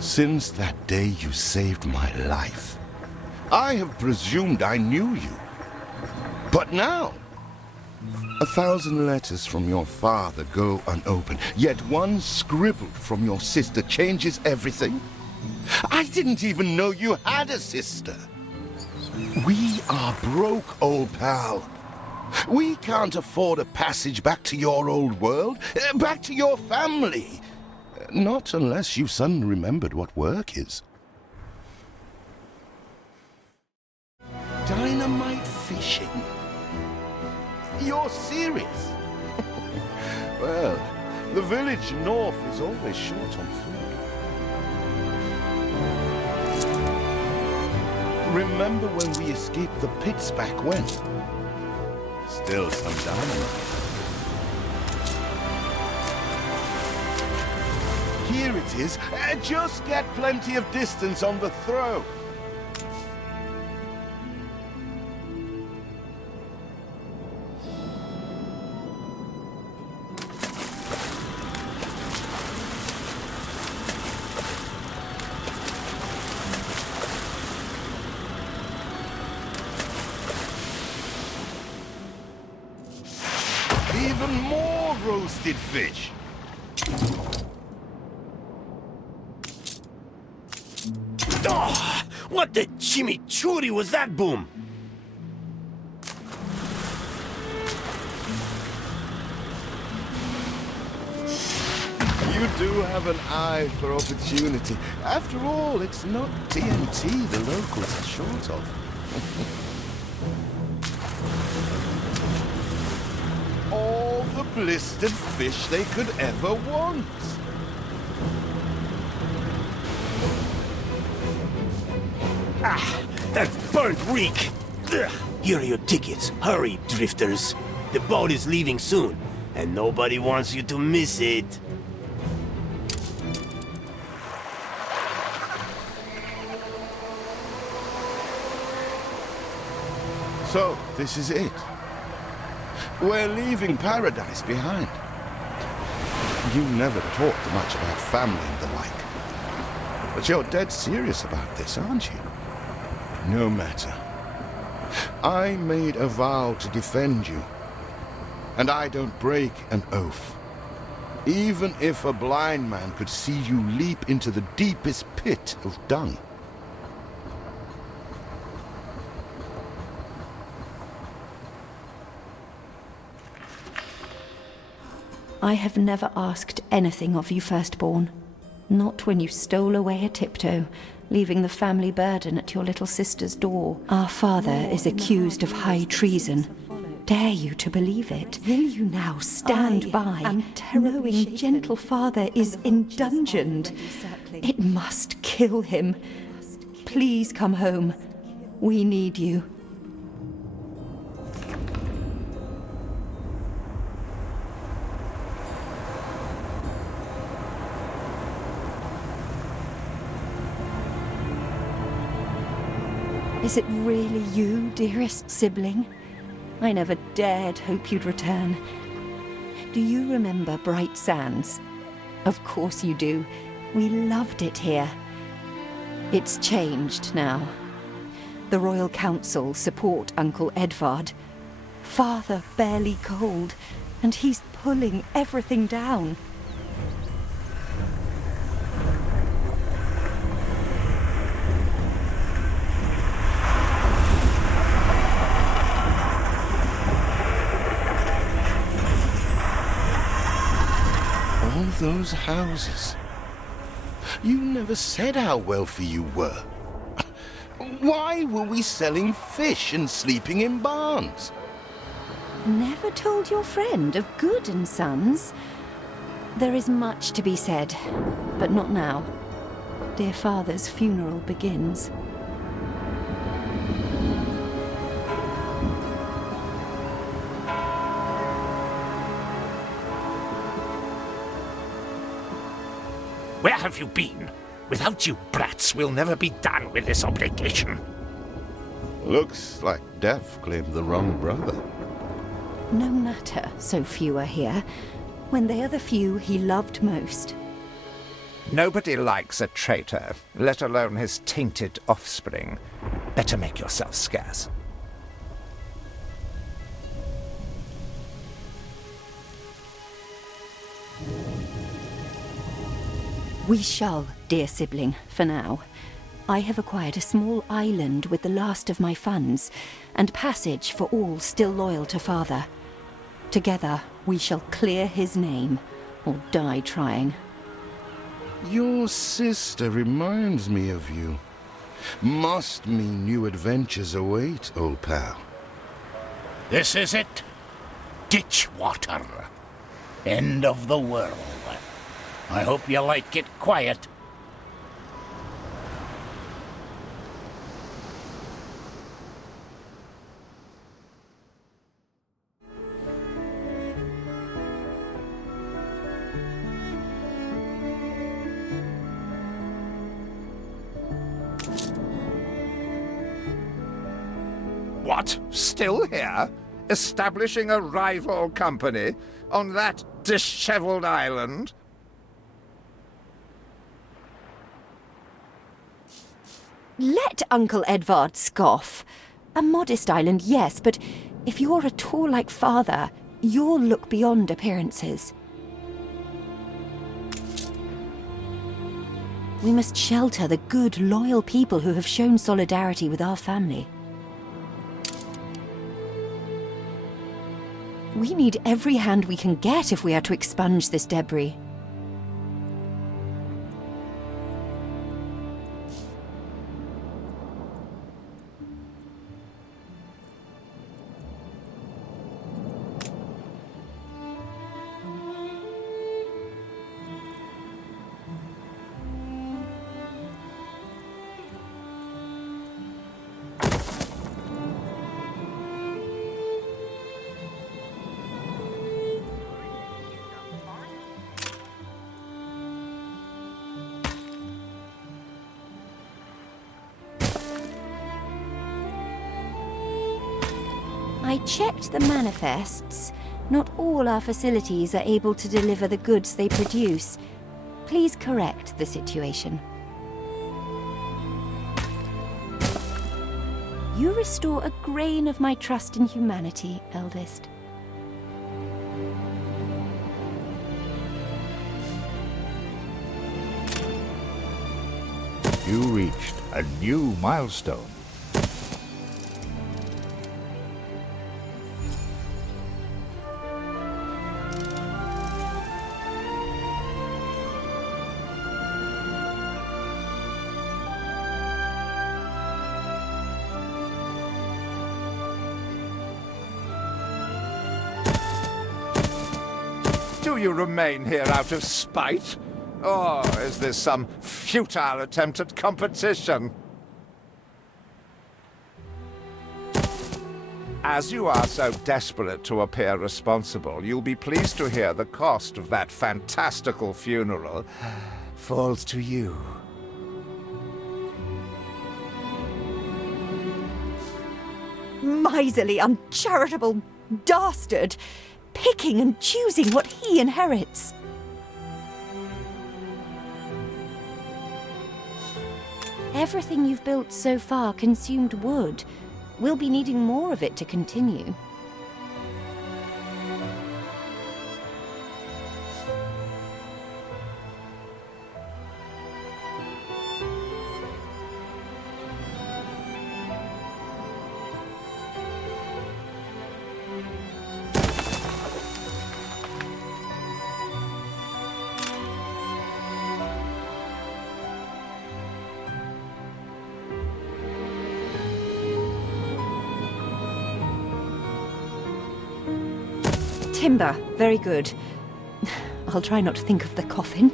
Since that day you saved my life, I have presumed I knew you. But now, 1,000 letters from your father go unopened, yet one scribbled from your sister changes everything. I didn't even know you had a sister. We are broke, old pal. We can't afford a passage back to your old world, back to your family. Not unless you suddenly remembered what work is. Dynamite fishing? You're serious? Well, the village north is always short on food. Remember when we escaped the pits back when? Still some dynamite. Here it is. Just get plenty of distance on the throw. Even more roasted fish. Oh, what the chimichurri was that, Boom? You do have an eye for opportunity. After all, it's not TNT the locals are short of. All the blistered fish they could ever want. Ah, that burnt reek! Ugh. Here are your tickets. Hurry, drifters. The boat is leaving soon, and nobody wants you to miss it. So, this is it. We're leaving paradise behind. You never talked much about family and the like. But you're dead serious about this, aren't you? No matter. I made a vow to defend you. And I don't break an oath. Even if a blind man could see you leap into the deepest pit of dung. I have never asked anything of you, firstborn. Not when you stole away a tiptoe, leaving the family burden at your little sister's door. Our father is accused of high treason. Dare you to believe it? Will you now stand by, knowing gentle father is indungeoned? It must kill him. Please come home. We need you. Is it really you, dearest sibling? I never dared hope you'd return. Do you remember Bright Sands? Of course you do. We loved it here. It's changed now. The Royal Council support Uncle Edvard. Father barely cold, and he's pulling everything down. All those houses. You never said how wealthy you were. Why were we selling fish and sleeping in barns? Never told your friend of Good and Sons? There is much to be said, but not now. Dear father's funeral begins. Where have you been? Without you brats, we'll never be done with this obligation. Looks like Death claimed the wrong brother. No matter, so few are here, when they are the few he loved most. Nobody likes a traitor, let alone his tainted offspring. Better make yourself scarce. We shall, dear sibling, for now. I have acquired a small island with the last of my funds, and passage for all still loyal to father. Together, we shall clear his name, or die trying. Your sister reminds me of you. Must mean new adventures await, old pal. This is it. Ditch water. End of the world. I hope you like it quiet. What? Still here? Establishing a rival company on that disheveled island? Let Uncle Edvard scoff. A modest island, yes, but if you're at all like father, you'll look beyond appearances. We must shelter the good, loyal people who have shown solidarity with our family. We need every hand we can get if we are to expunge this debris. I checked the manifests. Not all our facilities are able to deliver the goods they produce. Please correct the situation. You restore a grain of my trust in humanity, eldest. You reached a new milestone. Do you remain here out of spite? Or is this some futile attempt at competition? As you are so desperate to appear responsible, you'll be pleased to hear the cost of that fantastical funeral falls to you. Miserly, uncharitable dastard! Picking and choosing what he inherits. Everything you've built so far consumed wood. We'll be needing more of it to continue. Timber, very good. I'll try not to think of the coffin.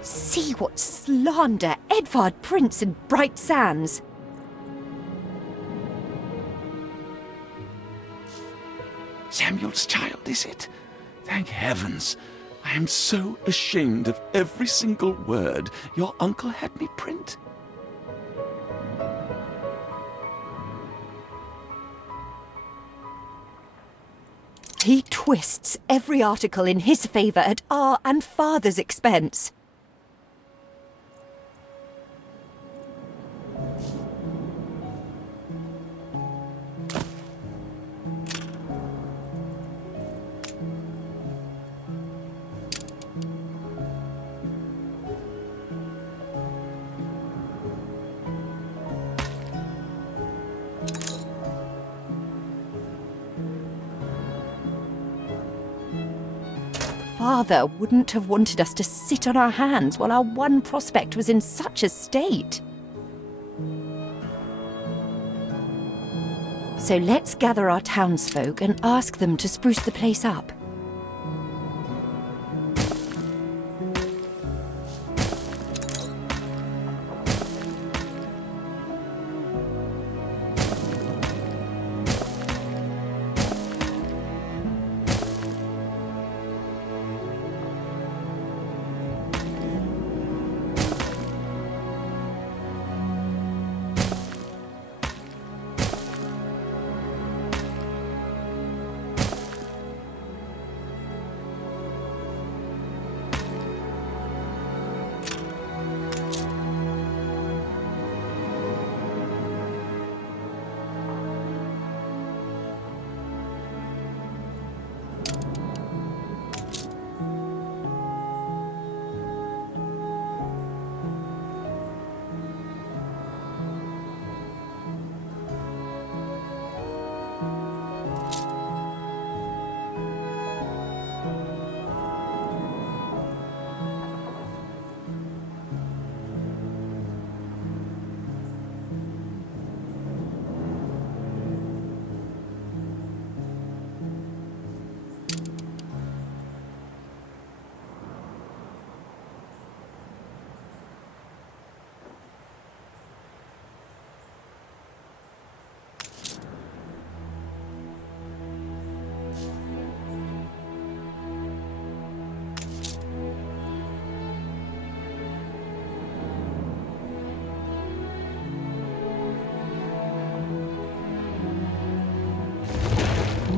See what slander Edvard Prince and Bright Sands. Samuel's child, is it? Thank heavens. I am so ashamed of every single word your uncle had me print. He twists every article in his favour at our and father's expense. Father wouldn't have wanted us to sit on our hands while our one prospect was in such a state. So let's gather our townsfolk and ask them to spruce the place up.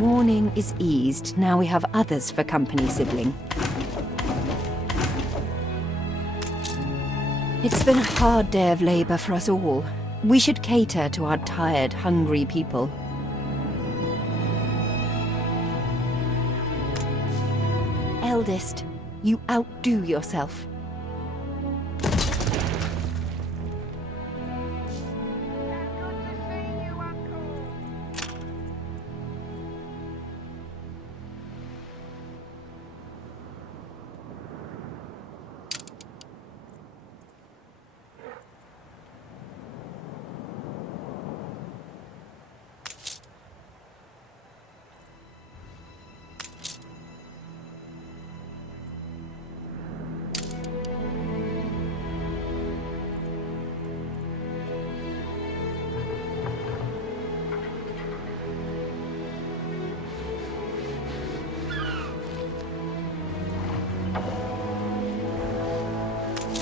Mourning is eased. Now we have others for company, sibling. It's been a hard day of labor for us all. We should cater to our tired, hungry people. Eldest, you outdo yourself.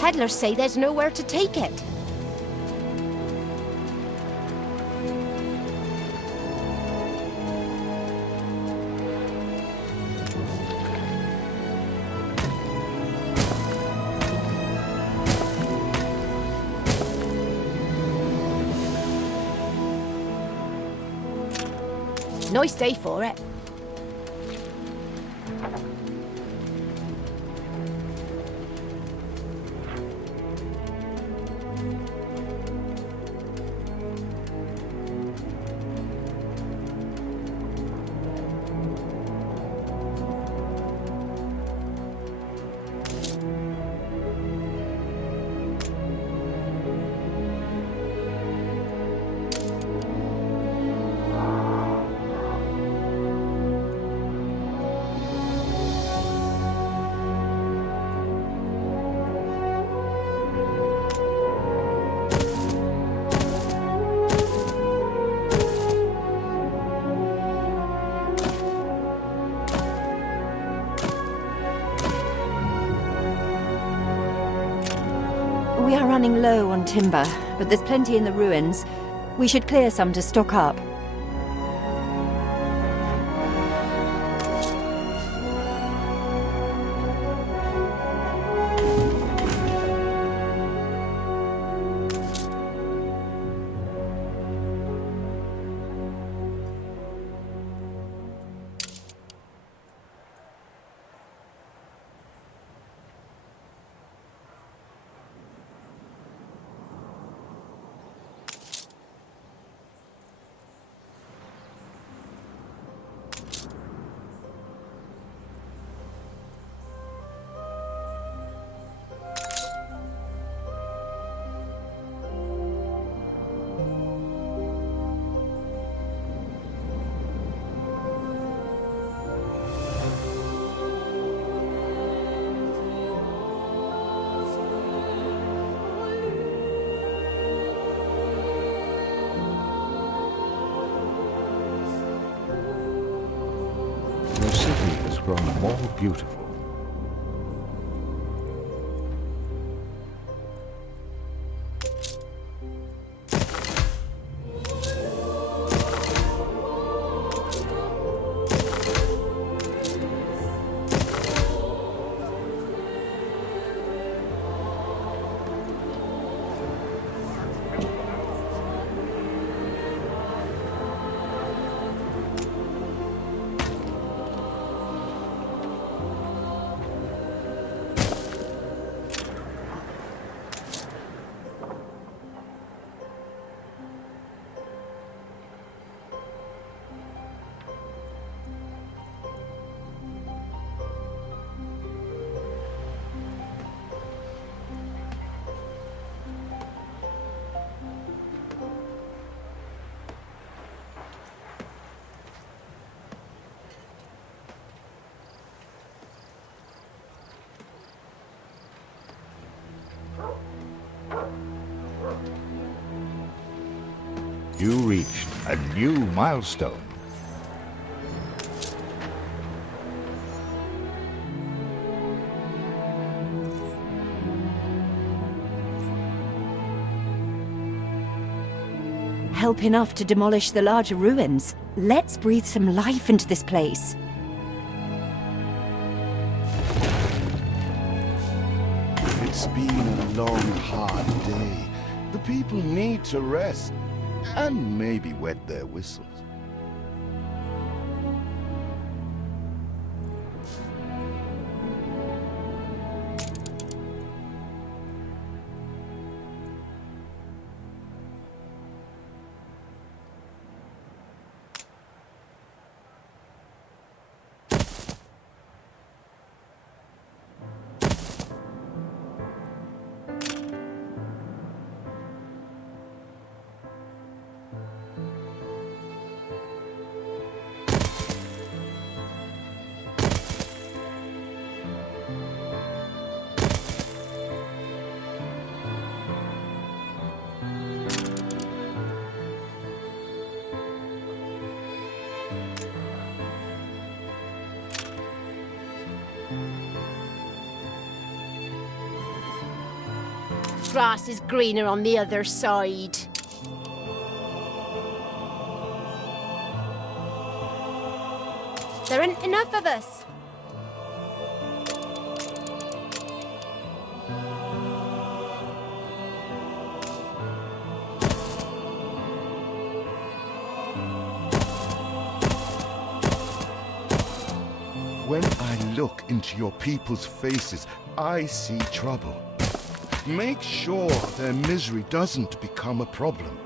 Peddlers say there's nowhere to take it. Nice day for it. We are running low on timber, but there's plenty in the ruins. We should clear some to stock up. Your city has grown more beautiful. You reached a new milestone. Help enough to demolish the larger ruins. Let's breathe some life into this place. It's been a long, hard day. The people need to rest and maybe wet their whistles. Grass is greener on the other side. There aren't enough of us. When I look into your people's faces, I see trouble. Make sure their misery doesn't become a problem.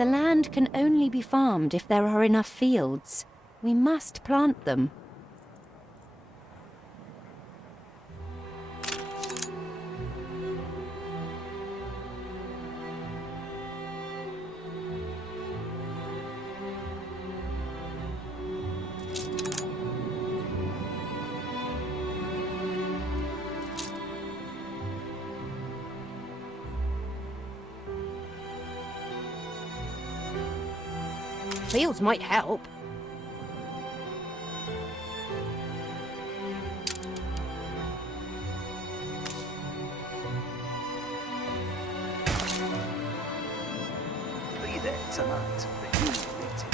The land can only be farmed if there are enough fields. We must plant them. Fields might help. Be there tonight for the union meeting.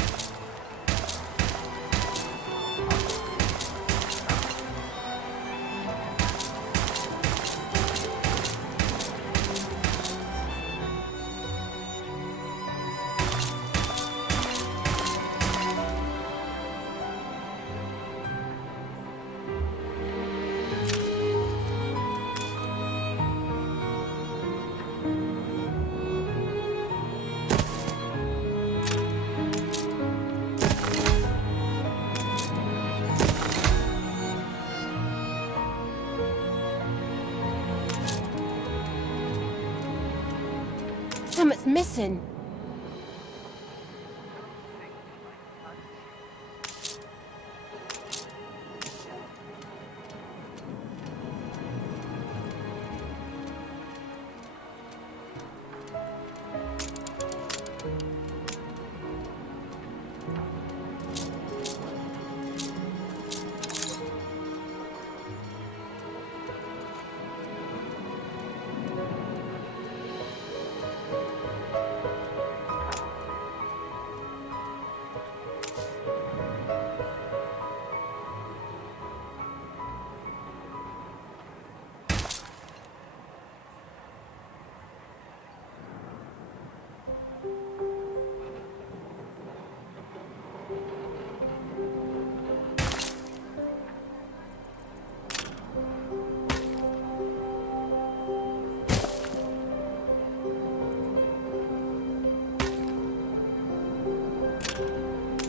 Something's missing.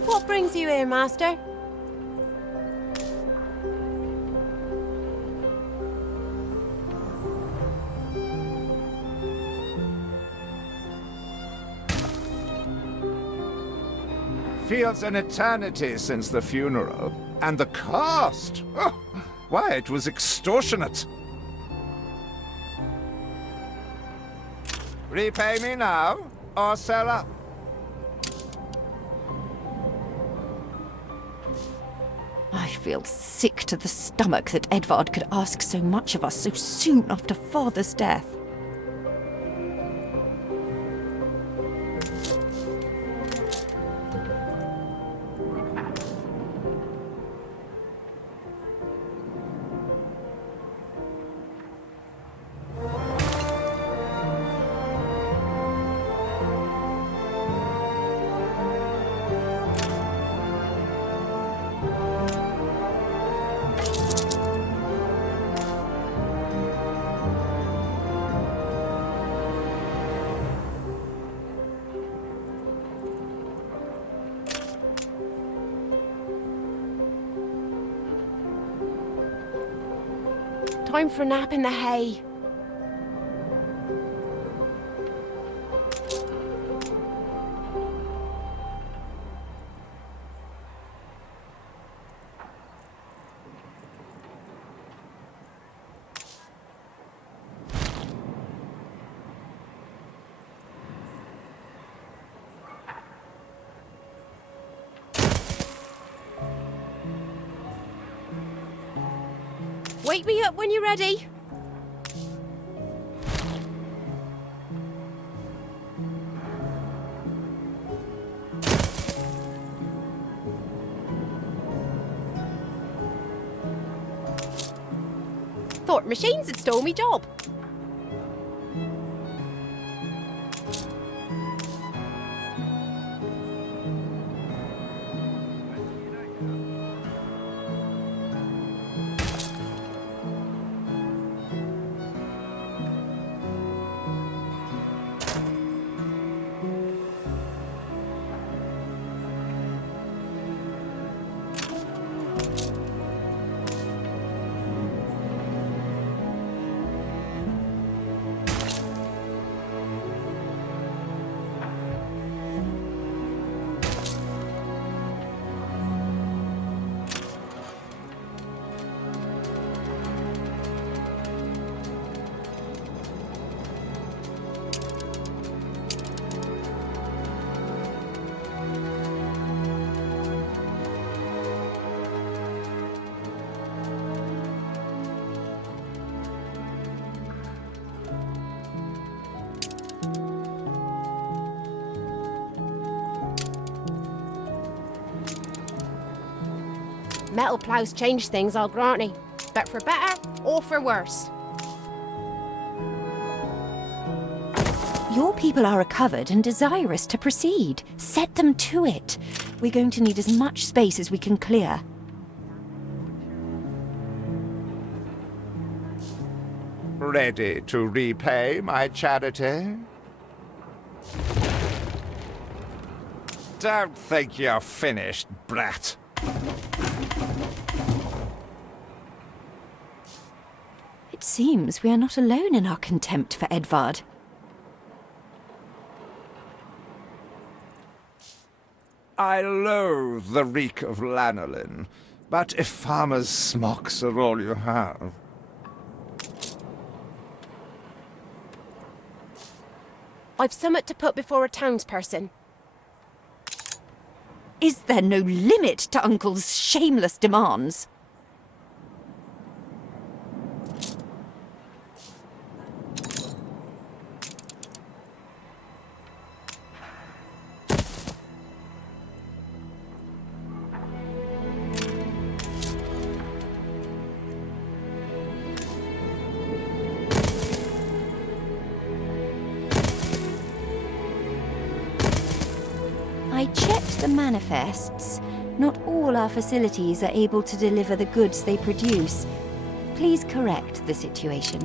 What brings you here, Master? Feels an eternity since the funeral. And the cost! Oh, why, it was extortionate. Repay me now, or sell up. I feel sick to the stomach that Edvard could ask so much of us so soon after father's death. Time for a nap in the hay. Wake me up when you're ready. Thought machines had stole me job. Metal ploughs change things, I'll grant ye. But for better or for worse. Your people are recovered and desirous to proceed. Set them to it. We're going to need as much space as we can clear. Ready to repay my charity? Don't think you're finished, brat. It seems we are not alone in our contempt for Edvard. I loathe the reek of lanolin, but if farmers' smocks are all you have... I've summat to put before a townsperson. Is there no limit to Uncle's shameless demands? I checked the manifests. Not all our facilities are able to deliver the goods they produce. Please correct the situation.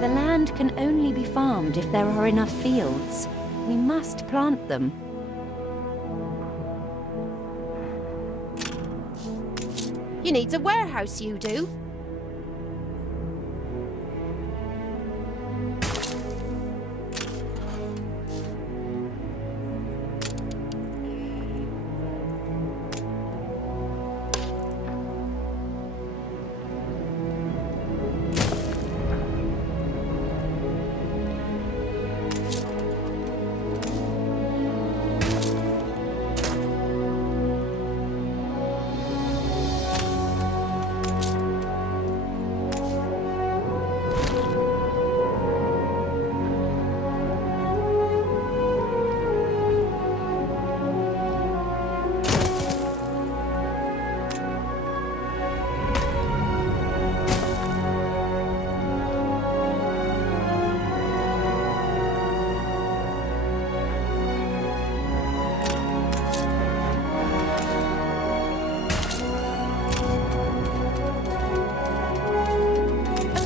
The land can only be farmed if there are enough fields. We must plant them. You needs a warehouse, you do.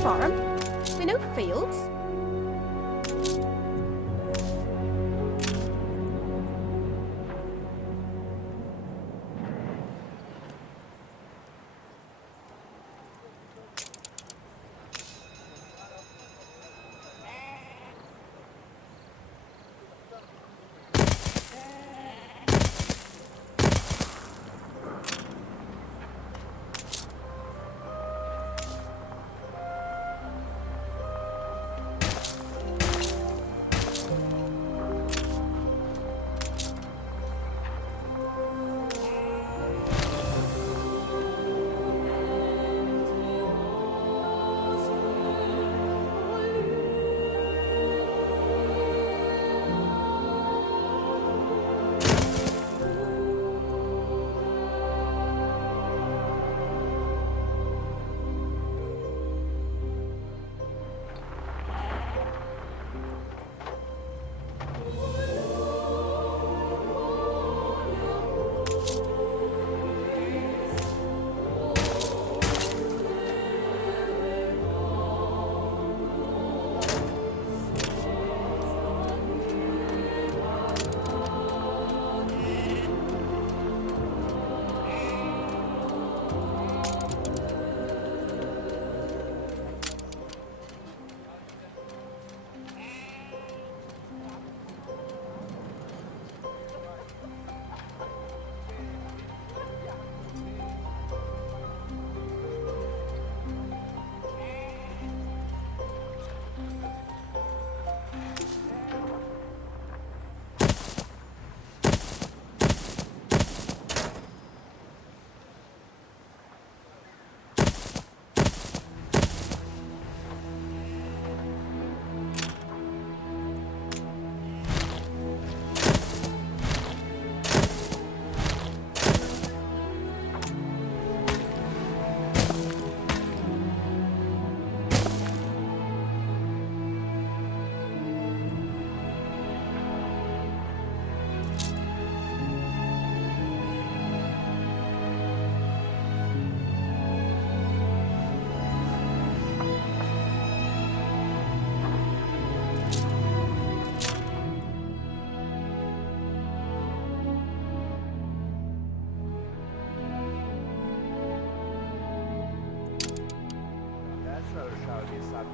Farm? We no fields?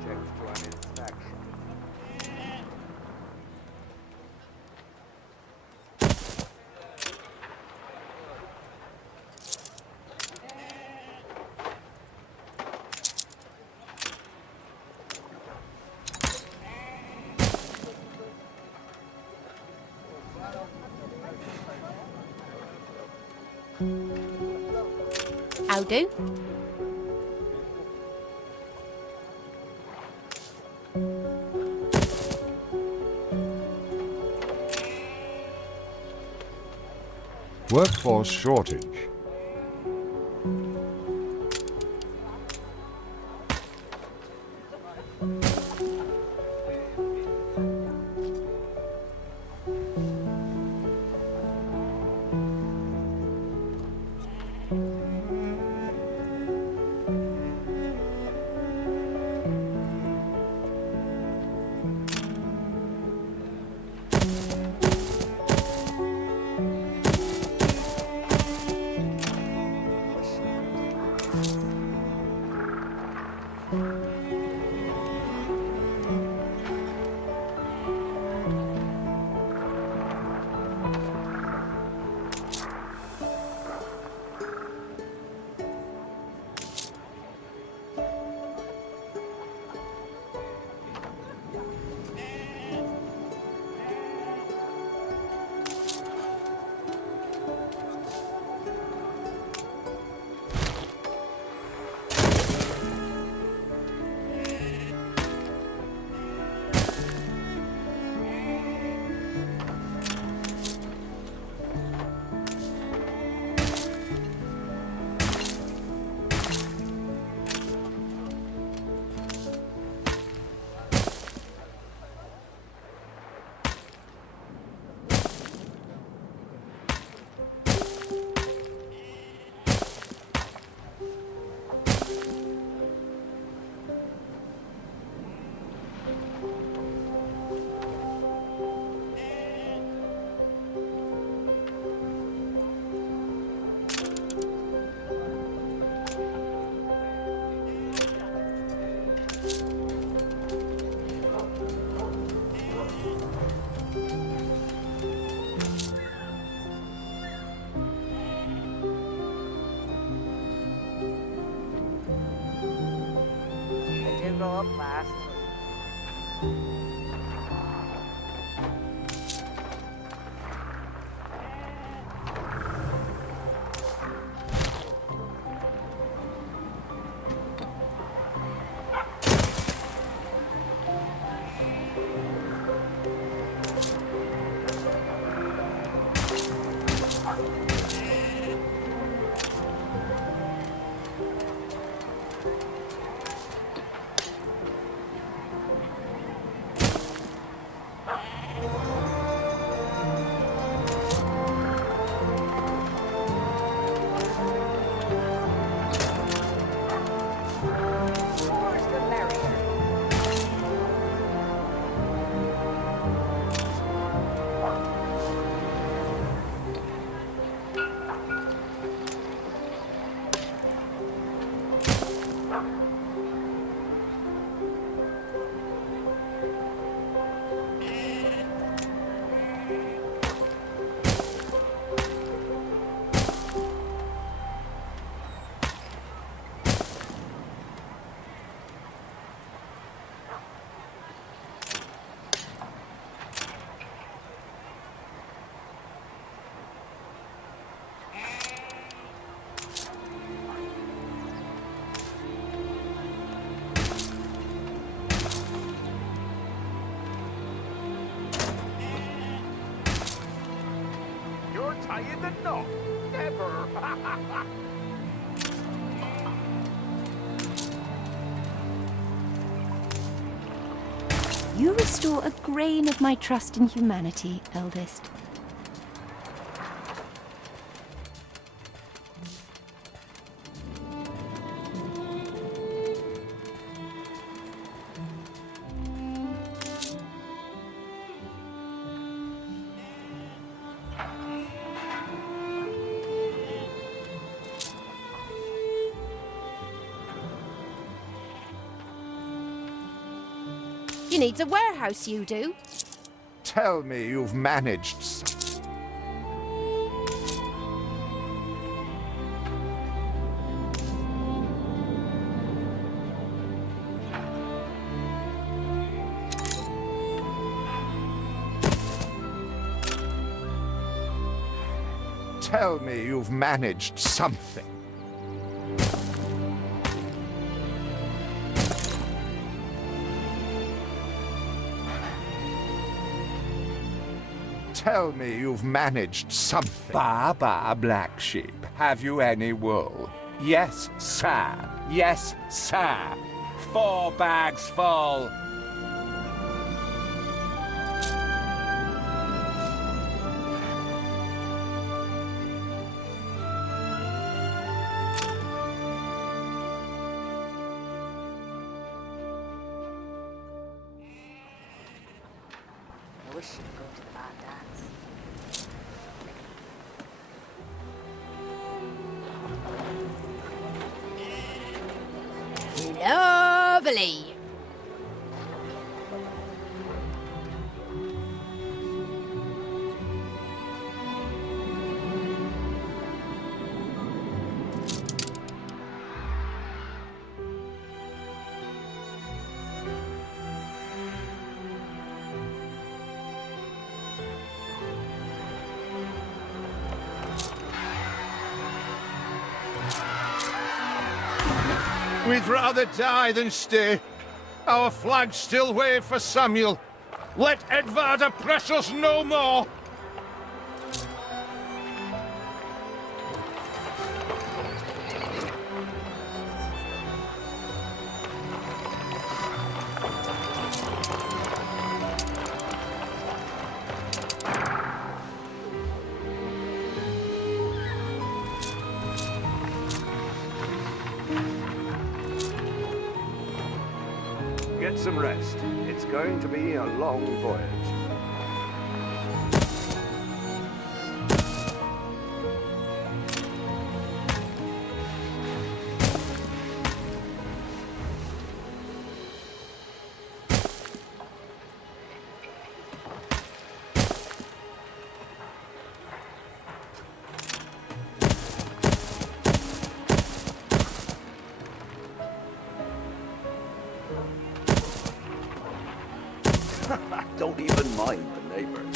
subject to an inspection. How do? Workforce shortage. Up fast. Tying the knot. Never. You restore a grain of my trust in humanity, eldest. You needs a warehouse, you do. Tell me you've managed. Tell me you've managed something. Tell me you've managed something. Ba, ba, black sheep. Have you any wool? Yes, sir. Yes, sir. 4 bags full. I wish she'd go to the bad dance. Lovely. We'd rather die than stay. Our flags still wave for Samuel. Let Edvard oppress us no more. Get some rest. It's going to be a long voyage. Don't even mind the neighbors.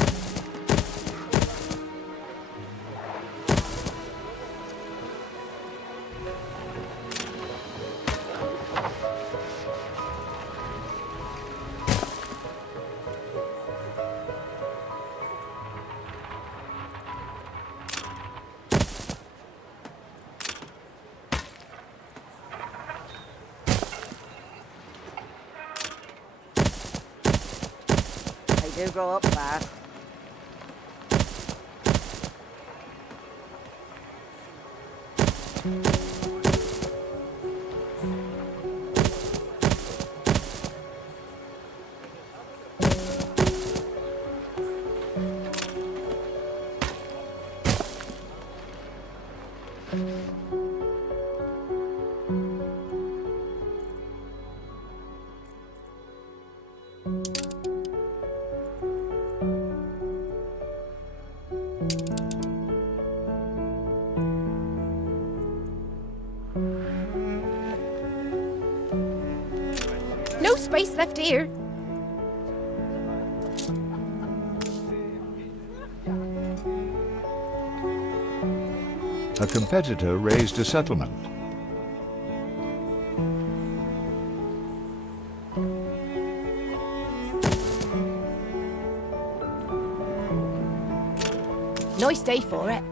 They do grow up fast. No space left here. A competitor raised a settlement. Nice day for it.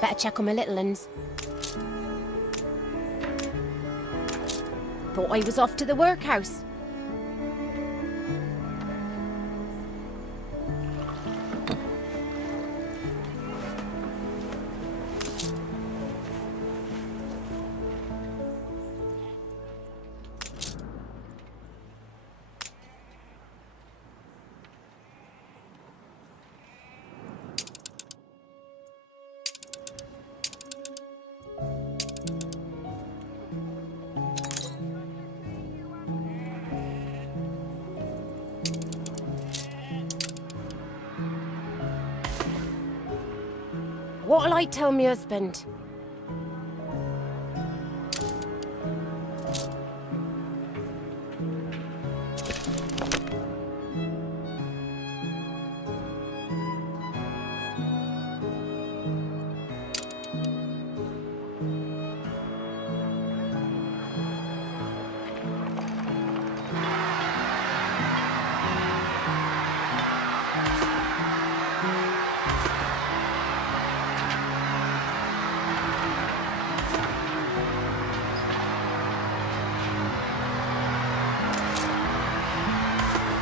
Better check on my little uns. Thought I was off to the workhouse. What'll I tell me husband?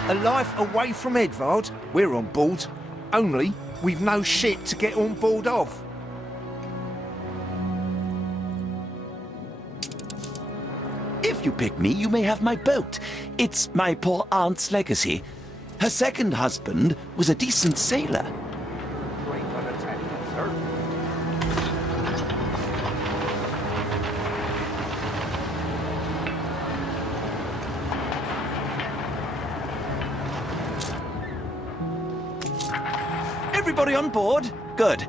A life away from Edvard? We're on board. Only we've no ship to get on board of. If you pick me, you may have my boat. It's my poor aunt's legacy. Her second husband was a decent sailor. Great unattended, sir. Everybody on board? Good.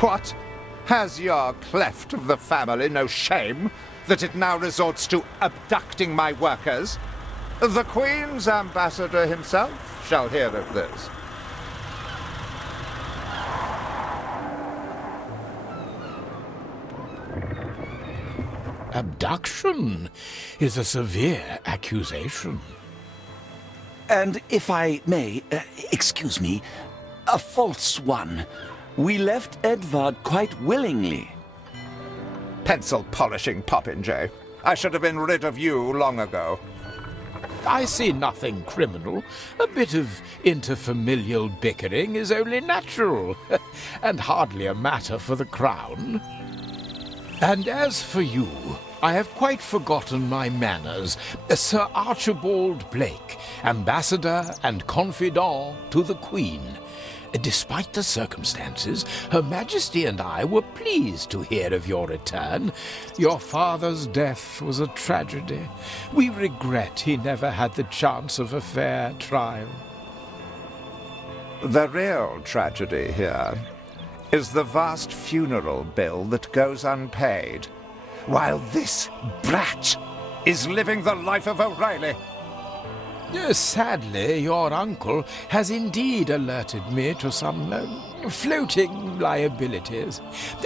What? Has your cleft of the family no shame that it now resorts to abducting my workers? The Queen's ambassador himself shall hear of this. Abduction is a severe accusation. And if I may, excuse me, a false one. We left Edvard quite willingly. Pencil polishing popinjay. I should have been rid of you long ago. I see nothing criminal. A bit of interfamilial bickering is only natural, and hardly a matter for the crown. And as for you, I have quite forgotten my manners. Sir Archibald Blake, ambassador and confidant to the Queen. Despite the circumstances, Her Majesty and I were pleased to hear of your return. Your father's death was a tragedy. We regret he never had the chance of a fair trial. The real tragedy here is the vast funeral bill that goes unpaid, while this brat is living the life of O'Reilly. Sadly, your uncle has indeed alerted me to some floating liabilities.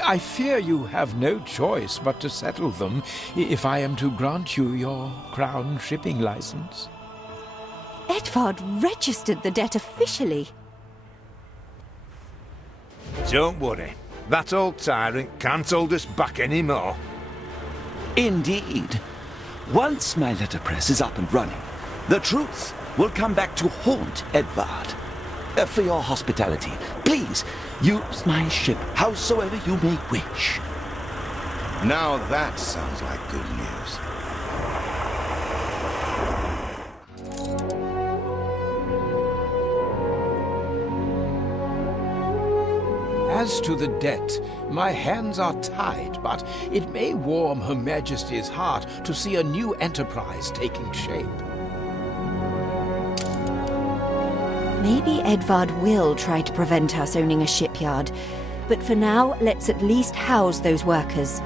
I fear you have no choice but to settle them if I am to grant you your crown shipping license. Edvard registered the debt officially. Don't worry, that old tyrant can't hold us back anymore. Indeed. Once my letterpress is up and running, the truth will come back to haunt Edvard. For your hospitality, please use my ship howsoever you may wish. Now that sounds like good news. As to the debt, my hands are tied, but it may warm Her Majesty's heart to see a new enterprise taking shape. Maybe Edvard will try to prevent us owning a shipyard, but for now, let's at least house those workers.